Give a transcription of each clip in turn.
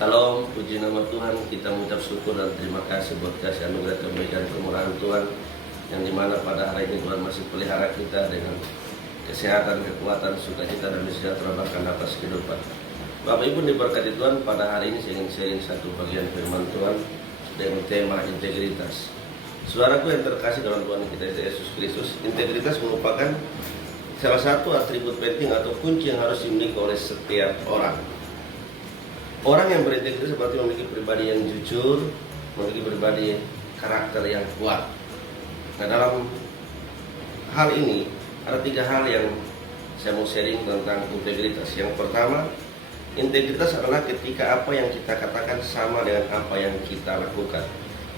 Salam, puji nama Tuhan. Kita mengucap syukur dan terima kasih buat kasih anugerah kebaikan kemurahan Tuhan, yang dimana pada hari ini Tuhan masih pelihara kita dengan kesehatan, kekuatan, sukacita dan sejahtera bahkan nafas kehidupan. Bapak Ibu diberkati Tuhan, pada hari ini saya ingin sharing satu bagian firman Tuhan dengan tema integritas. Saudaraku yang terkasih dalam Tuhan kita Yesus Kristus, integritas merupakan salah satu atribut penting atau kunci yang harus dimiliki oleh setiap orang. Orang yang berintegritas berarti memiliki pribadi yang jujur, memiliki pribadi karakter yang kuat. Nah, dalam hal ini ada 3 hal yang saya mau sharing tentang integritas. Yang pertama, integritas adalah ketika apa yang kita katakan sama dengan apa yang kita lakukan.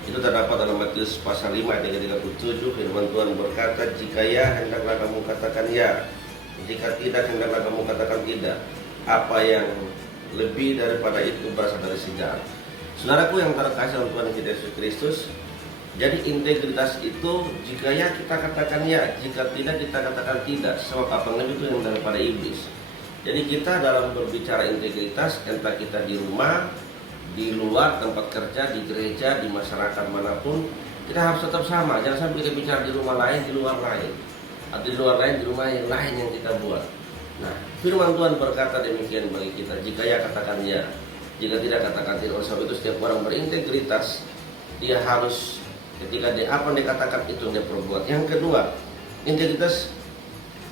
Itu terdapat dalam Matius pasal 5 ayat 37. Firman Tuhan berkata, jika ya, hendaklah kamu katakan ya, jika tidak, hendaklah kamu katakan tidak. Apa yang lebih daripada itu berasal dari sejarah. Saudaraku yang terkasih dalam Tuhan kita Yesus Kristus, jadi integritas itu jika ya kita katakan ya, jika tidak kita katakan tidak. Sebab apa yang lebih itu yang daripada iblis. Jadi kita dalam berbicara integritas, entah kita di rumah, di luar tempat kerja, di gereja, di masyarakat manapun, kita harus tetap sama. Jangan sampai kita bicara di rumah lain, di luar lain, atau di luar lain, di rumah yang lain yang kita buat. Nah, firman Tuhan berkata demikian bagi kita, jika ya katakan ya, jika tidak katakan tidak. Oleh sebab itu setiap orang berintegritas, dia harus ketika dia apa yang dikatakan itu dia perbuat. Yang kedua, integritas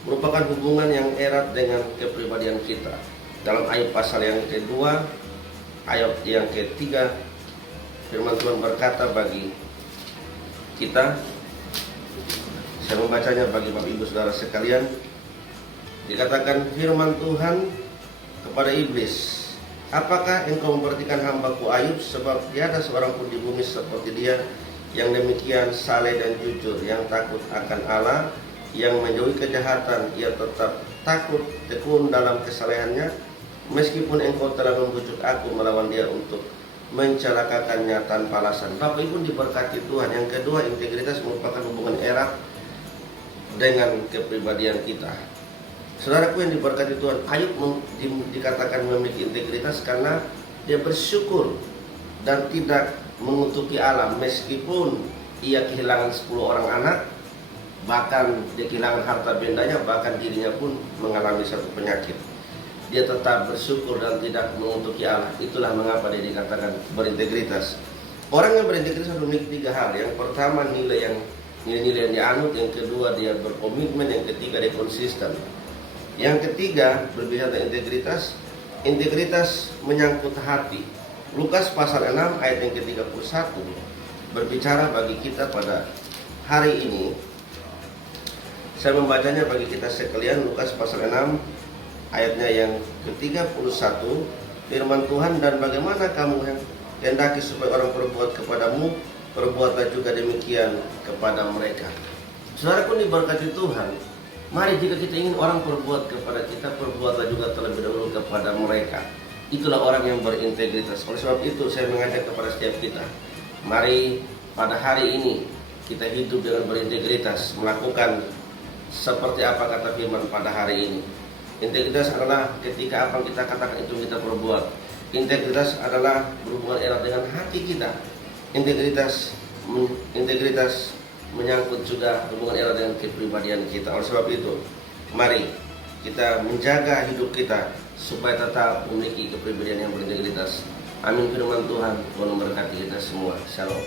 merupakan hubungan yang erat dengan kepribadian kita. Dalam ayat pasal yang kedua, ayat yang ketiga, firman Tuhan berkata bagi kita, saya membacanya bagi Bapak Ibu Saudara sekalian. Dikatakan firman Tuhan kepada iblis, apakah engkau memperhatikan hambaku Ayub, sebab tiada seorang pun di bumi seperti dia, yang demikian saleh dan jujur, yang takut akan Allah, yang menjauhi kejahatan, ia tetap takut tekun dalam kesalehannya, meskipun engkau telah membujuk aku melawan dia untuk mencelakakannya tanpa alasan. Bapak Ibu diberkati Tuhan. Yang kedua, integritas merupakan hubungan erat dengan kepribadian kita. Saudaraku yang diberkati Tuhan, Ayub dikatakan memiliki integritas karena dia bersyukur dan tidak mengutuki Allah, meskipun ia kehilangan 10 orang anak, bahkan dia kehilangan harta bendanya, bahkan dirinya pun mengalami satu penyakit. Dia tetap bersyukur dan tidak mengutuki Allah. Itulah mengapa dia dikatakan berintegritas. Orang yang berintegritas memiliki 3 hal. Yang pertama, nilai yang dianut. Yang kedua, dia berkomitmen. Yang ketiga, dia konsisten. Yang ketiga, berbicara tentang integritas. Integritas menyangkut hati. Lukas pasal 6 ayat yang ke-31 berbicara bagi kita pada hari ini. Saya membacanya bagi kita sekalian. Lukas pasal 6 ayatnya yang ke-31. Firman Tuhan, dan bagaimana kamu hendaki supaya orang berbuat kepadamu, perbuatlah juga demikian kepada mereka. Saudaraku diberkati Tuhan. Mari jika kita ingin orang berbuat kepada kita, perbuatlah juga terlebih dahulu kepada mereka. Itulah orang yang berintegritas. Oleh sebab itu saya mengajak kepada setiap kita, mari pada hari ini kita hidup dengan berintegritas, melakukan seperti apa kata firman pada hari ini. Integritas adalah ketika apa yang kita katakan itu kita perbuat. Integritas adalah berhubungan erat dengan hati kita. Integritas menyangkut juga hubungan erat dengan kepribadian kita. Oleh sebab itu, mari kita menjaga hidup kita supaya tetap memiliki kepribadian yang berintegritas. Amin firman Tuhan. Tuhan memberkati kita semua. Shalom.